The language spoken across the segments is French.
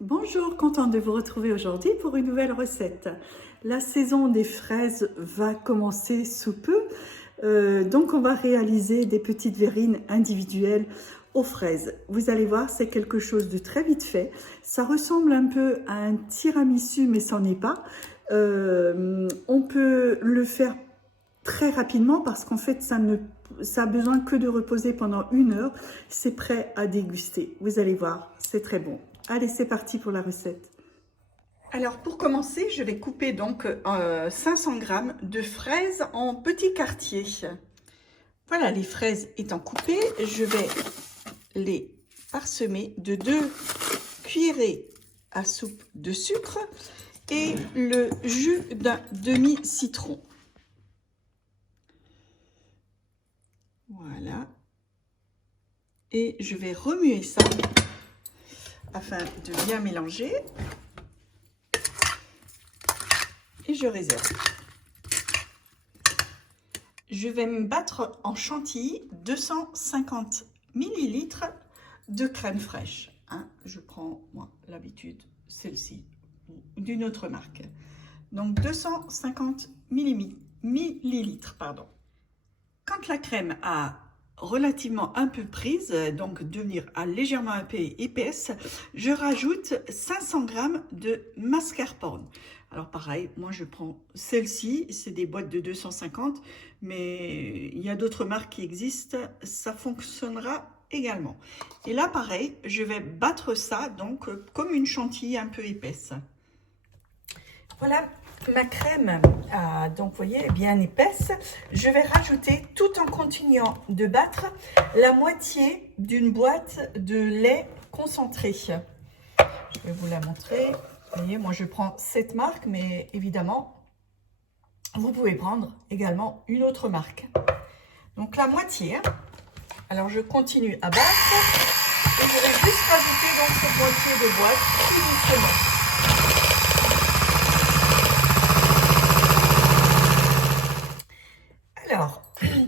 Bonjour, contente de vous retrouver aujourd'hui pour une nouvelle recette. La saison des fraises va commencer sous peu, donc on va réaliser des petites verrines individuelles aux fraises. Vous allez voir, c'est quelque chose de très vite fait. Ça ressemble un peu à un tiramisu, mais c'en est pas. On peut le faire très rapidement parce qu'en fait, ça a besoin que de reposer pendant 1 heure. C'est prêt à déguster. Vous allez voir, c'est très bon. Allez, c'est parti pour la recette. Alors pour commencer, je vais couper donc 500 g de fraises en petits quartiers. Voilà, les fraises étant coupées, je vais les parsemer de 2 cuillerées à soupe de sucre et le jus d'un demi-citron. Voilà. Et je vais remuer ça afin de bien mélanger. Et je réserve. Je vais me battre en chantilly 250 ml de crème fraîche. Je prends, moi, l'habitude, celle-ci, d'une autre marque. Donc 250 millilitres, pardon. Quand la crème a relativement un peu prise, donc devenir légèrement un peu épaisse, je rajoute 500 g de mascarpone. Alors pareil, moi je prends celle-ci, c'est des boîtes de 250, mais il y a d'autres marques qui existent, ça fonctionnera également. Et là pareil, je vais battre ça donc comme une chantilly un peu épaisse. Voilà, ma crème, donc vous voyez, est bien épaisse. Je vais rajouter, tout en continuant de battre, la moitié d'une boîte de lait concentré. Je vais vous la montrer. Vous voyez, moi je prends cette marque, mais évidemment, vous pouvez prendre également une autre marque. Donc la moitié. Alors je continue à battre et je vais juste rajouter donc cette moitié de boîte tout doucement. Alors,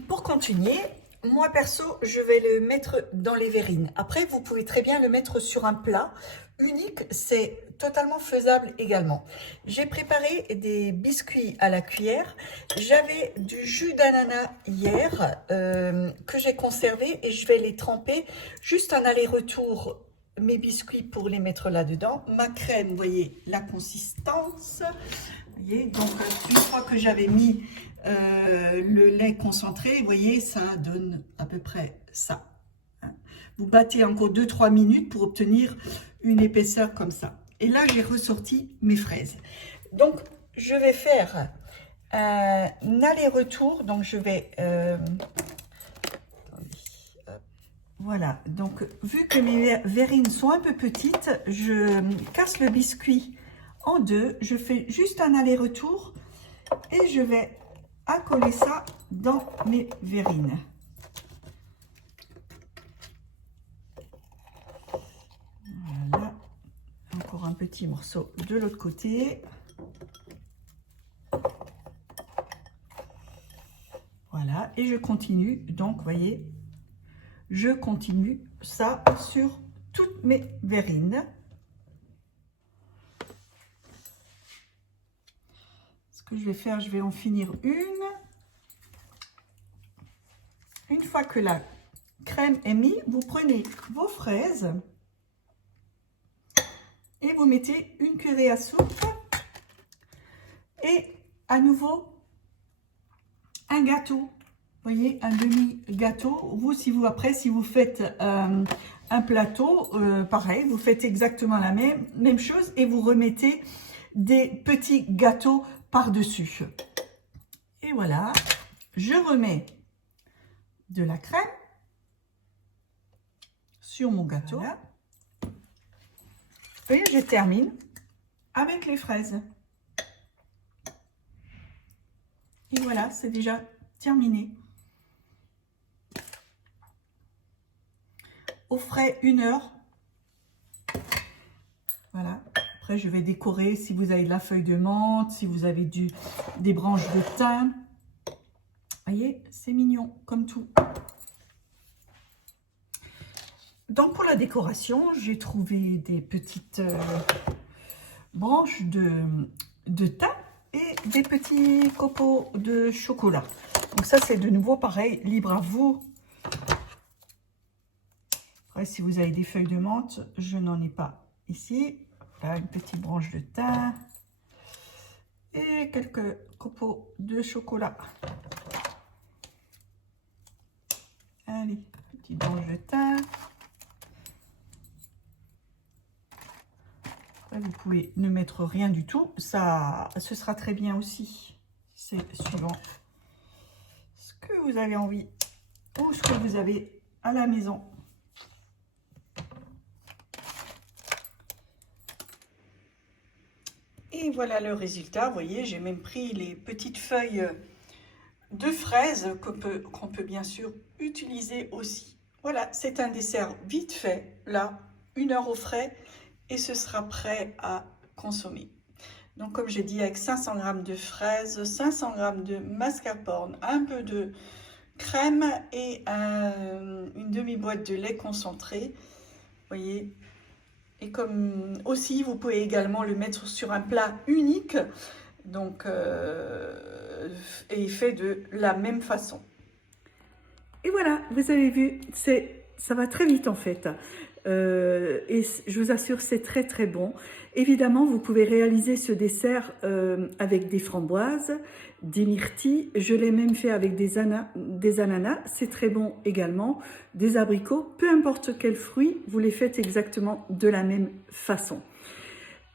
pour continuer, moi perso, je vais le mettre dans les verrines. Après, vous pouvez très bien le mettre sur un plat unique, c'est totalement faisable également. J'ai préparé des biscuits à la cuillère. J'avais du jus d'ananas hier que j'ai conservé et je vais les tremper. Juste un aller-retour, mes biscuits pour les mettre là-dedans. Ma crème, vous voyez la consistance. Vous voyez, donc une fois que j'avais mis le lait concentré, vous voyez, ça donne à peu près ça. Vous battez encore 2-3 minutes pour obtenir une épaisseur comme ça. Et là, j'ai ressorti mes fraises. Donc, je vais faire un aller-retour. Donc, je vais... voilà. Donc, vu que mes verrines sont un peu petites, je casse le biscuit en deux. Je fais juste un aller-retour et je vais accoler ça dans mes verrines. Voilà, encore un petit morceau de l'autre côté. Voilà, et je continue, donc vous voyez, je continue ça sur toutes mes verrines. Ce que je vais faire, je vais en finir une. Une fois que la crème est mise, vous prenez vos fraises et vous mettez une cuillerée à soupe et à nouveau un gâteau. Vous voyez, un demi-gâteau. Vous, si vous faites un plateau, pareil, vous faites exactement la même chose et vous remettez des petits gâteaux par-dessus. Et voilà, je remets de la crème sur mon gâteau. Voilà. Et je termine avec les fraises. Et voilà, c'est déjà terminé. Au frais 1 heure. Voilà. Après, je vais décorer si vous avez de la feuille de menthe, si vous avez des branches de thym. Vous voyez, c'est mignon comme tout. Donc pour la décoration, j'ai trouvé des petites branches de thym et des petits copeaux de chocolat. Donc ça c'est de nouveau pareil, libre à vous. Après si vous avez des feuilles de menthe, je n'en ai pas ici. Là une petite branche de thym et quelques copeaux de chocolat. Allez, petite branche de thym. Vous pouvez ne mettre rien du tout, ça, ce sera très bien aussi. C'est suivant ce que vous avez envie ou ce que vous avez à la maison. Et voilà le résultat. Vous voyez, j'ai même pris les petites feuilles de fraises qu'on peut bien sûr utiliser aussi. Voilà, c'est un dessert vite fait, là, 1 heure au frais. Et ce sera prêt à consommer. Donc comme j'ai dit, avec 500 g de fraises, 500 g de mascarpone, un peu de crème et une demi-boîte de lait concentré. Vous voyez. Et comme aussi, vous pouvez également le mettre sur un plat unique. Donc, et fait de la même façon. Et voilà, vous avez vu, ça va très vite en fait. Et je vous assure, c'est très très bon. Évidemment, vous pouvez réaliser ce dessert avec des framboises, des myrtilles. Je l'ai même fait avec des ananas, c'est très bon également. Des abricots, peu importe quel fruit, vous les faites exactement de la même façon.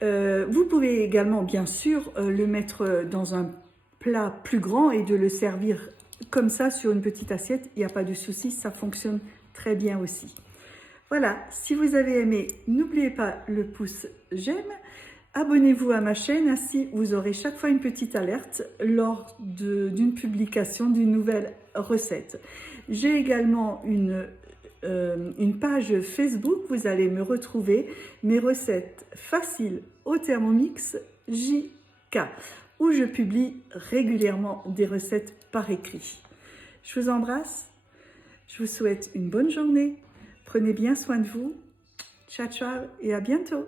Vous pouvez également, bien sûr, le mettre dans un plat plus grand et de le servir comme ça sur une petite assiette. Il n'y a pas de souci, ça fonctionne très bien aussi. Voilà, si vous avez aimé, n'oubliez pas le pouce j'aime. Abonnez-vous à ma chaîne, ainsi vous aurez chaque fois une petite alerte lors d'une publication d'une nouvelle recette. J'ai également une page Facebook, vous allez me retrouver, mes recettes faciles au Thermomix JK, où je publie régulièrement des recettes par écrit. Je vous embrasse, je vous souhaite une bonne journée. Prenez bien soin de vous. Ciao, ciao et à bientôt.